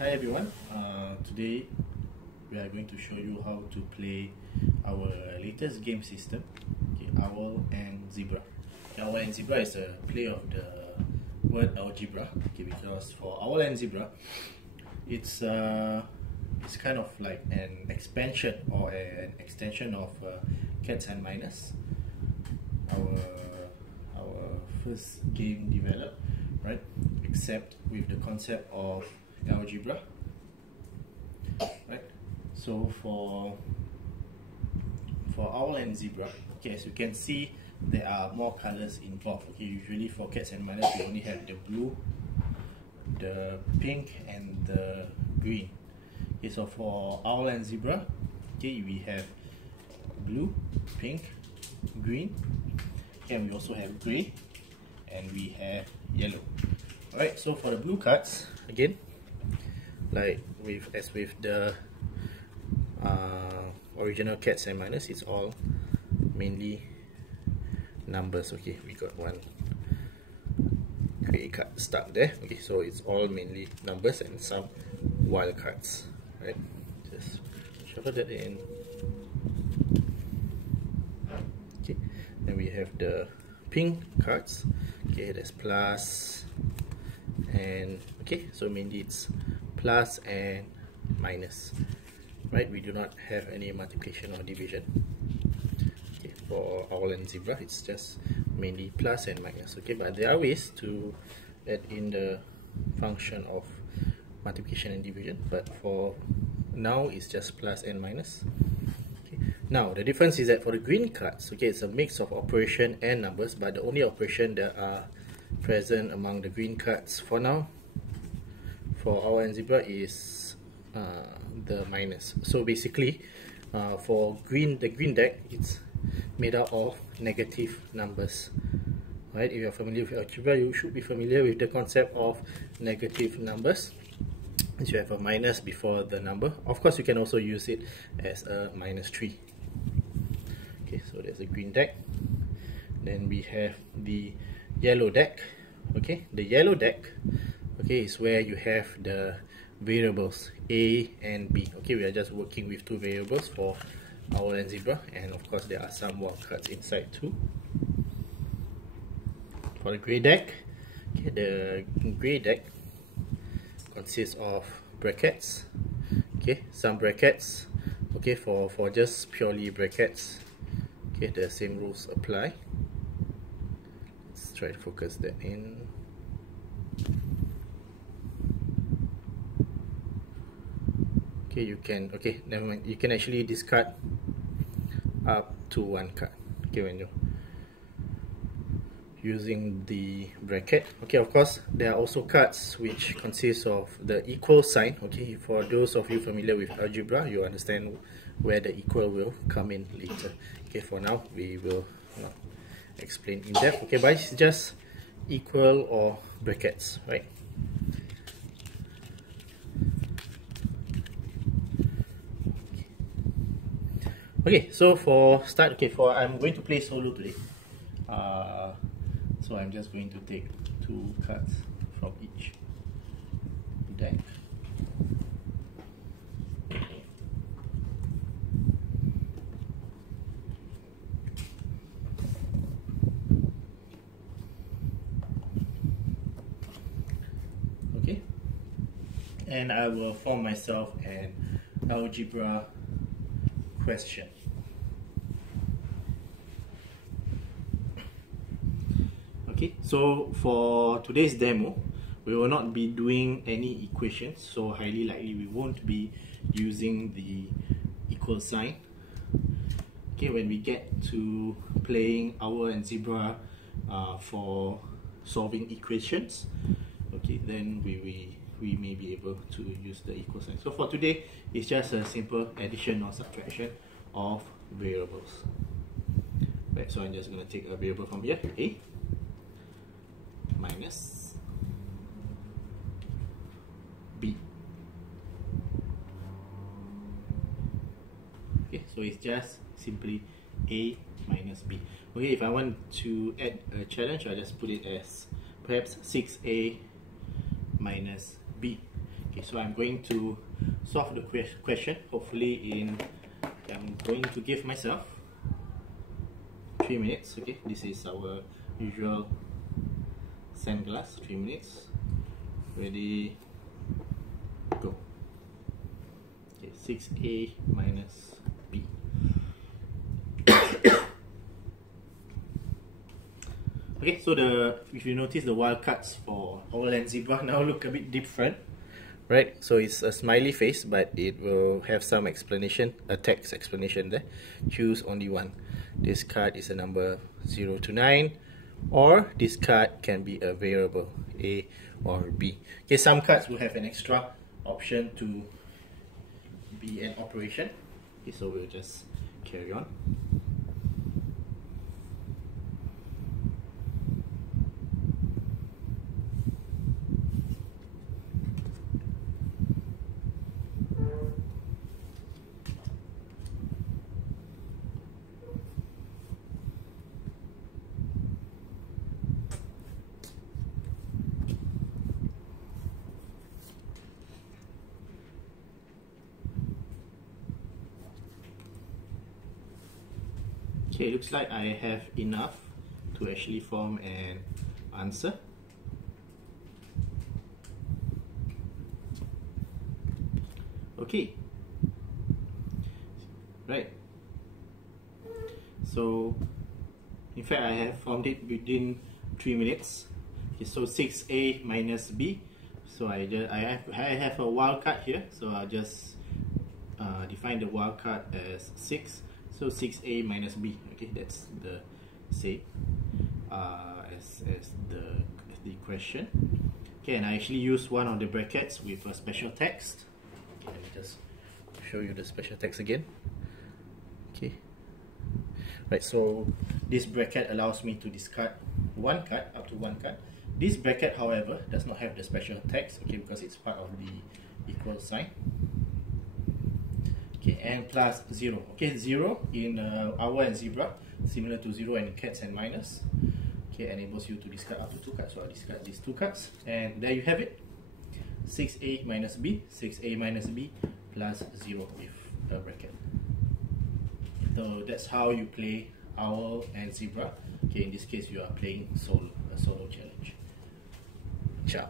Hi everyone, today we are going to show you how to play our latest game system, Owl and Zebra. Owl and Zebra is a play of the word algebra, because for Owl and Zebra it's kind of like an expansion or an extension of Cats Mynahs, our first game developed, right? Except with the concept of algebra, right? So for Owl and Zebra, as you can see, there are more colors involved. Usually for Cats Mynahs we only have the blue, the pink, and the green. So for Owl and Zebra, we have blue, pink, green, and we also have grey, and we have yellow. Alright, so for the blue cards, again, like with the original Cats Mynahs, it's all mainly numbers. We got one grey card stuck there. So it's all mainly numbers and some wild cards, right? Just shuffle that in. Then we have the pink cards. There's plus and so mainly it's plus and minus, right? We do not have any multiplication or division. For Owl and Zebra, it's just mainly plus and minus. But there are ways to add in the function of multiplication and division, but for now it's just plus and minus. Now the difference is that for the green cards, it's a mix of operation and numbers, but the only operation that are present among the green cards for now for Owl and Zebra is the minus. So basically, for the green deck, it's made out of negative numbers, right? If you're familiar with algebra, you should be familiar with the concept of negative numbers. You have a minus before the number. Of course, you can also use it as a -3. So there's a green deck. Then we have the yellow deck. The yellow deck is where you have the variables A and B. We are just working with two variables for Owl and Zebra, and of course there are some wild cards inside too. For the grey deck, the grey deck consists of brackets. Some brackets. For just purely brackets, the same rules apply. Let's try to focus that in. You can never mind. You can actually discard up to one card. When you're using the bracket. Of course there are also cards which consist of the equal sign. For those of you familiar with algebra, you understand where the equal will come in later. For now we will not explain in depth. But it's just equal or brackets, right? So for start, I'm going to play solo today. So I'm just going to take two cards from each deck. And I will form myself an algebra question. So for today's demo, we will not be doing any equations, so highly likely we won't be using the equal sign. When we get to playing Owl and Zebra for solving equations, then we may be able to use the equal sign. So for today, it's just a simple addition or subtraction of variables. So I'm just going to take a variable from here, A minus B. So it's just simply A minus B. If I want to add a challenge, I'll just put it as perhaps 6A minus B. Okay, so I'm going to solve the question. Hopefully I'm going to give myself 3 minutes. Okay, this is our usual sand glass. 3 minutes. Ready, go. Okay, 6a minus b. Okay, so if you notice, the wildcards for owl and zebra now look a bit different, right? So it's a smiley face, but it will have some explanation, a text explanation there. Choose only one. This card is a number 0 to 9, or this card can be a variable, A or B. Okay, some cards will have an extra option to be an operation. Okay, so we'll just carry on. Okay, looks like I have enough to actually form an answer. Okay, right. So, in fact, I have formed it within 3 minutes. Okay, so 6a minus b. So I have a wildcard here. So I'll just define the wildcard as 6. So 6a minus b. Okay, that's the same as the question. Okay, and I actually use one of the brackets with a special text. Okay, let me just show you the special text again. Okay, right. So this bracket allows me to discard one card, up to one card. This bracket, however, does not have the special text. Okay, because it's part of the equal sign. Okay, and plus 0. Okay, 0 in owl and zebra, similar to 0 in Cats Mynahs. Okay, enables you to discard up to 2 cards. So I'll discard these 2 cards, and there you have it. 6a minus b, 6a minus b plus 0 with a bracket. So that's how you play owl and zebra. Okay, in this case you are playing a solo challenge. Ciao.